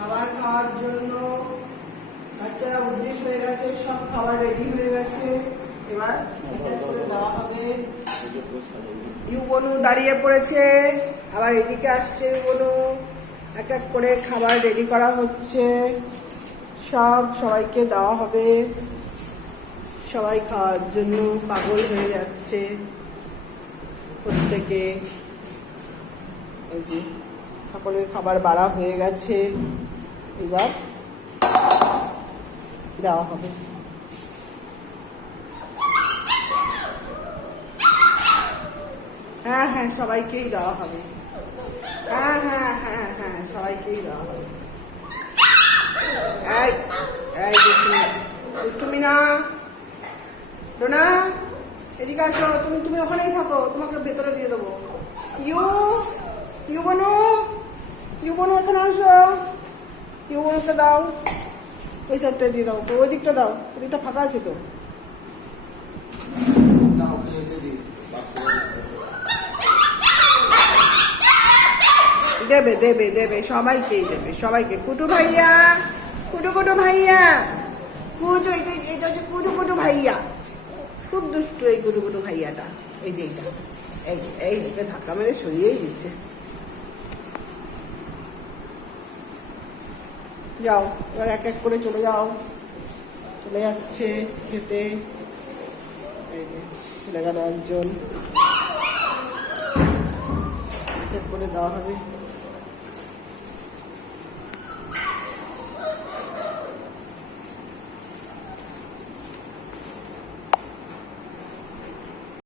খাবার খাওয়ার জন্য বাচ্চারা উদ্দেশ হয়ে গেছে, সব খাবার রেডি হয়ে গেছে। এবার দেওয়া হবে। ইউবনু দাঁড়িয়ে পড়েছে, আবার এদিকে আসছে ইউবনু এক এক করে খাবার রেডি করা হচ্ছে। সব সবাইকে দেওয়া হবে। সবাই খাওয়ার জন্য পাগল হয়ে যাচ্ছে প্রত্যেকে। এই যে, সকলের খাবার বাড়া হয়ে গেছে। এবার দেওয়া হবে। হ্যাঁ হ্যাঁ সবাইকেই দেওয়া হবে। হ্যাঁ হ্যাঁ হ্যাঁ হ্যাঁ সবাইকেই দেওয়া হবে। তুমি তুমি ওখানেই থাকো, তোমাকে ভেতরে দিয়ে দেবো। ইউ ইউ বনু ইউ বনু, এখানে আসো। বনুকে দাও ওই সাইডটা দিয়ে দাও ওই দিকটা দাও, ওদিকটা ফাঁকা আছে তো। দেবে দেবে দেবে, সবাইকেই দেবে, সবাইকে। কুটু ভাইয়া, কুটু কুটু ভাইয়া। কুটু এটা হচ্ছে কুটু কুটু ভাইয়া। খুব দুষ্টু এই কুটু কুটু ভাইয়াটা। এই যে এইটা। এই এই ধাক্কা মেরে সরিয়েই দিচ্ছে। যাও, এবার এক এক করে চলে যাও। চলে যাচ্ছে খেতে। চলে গেল একজন। এক এক করে দেওয়া হবে।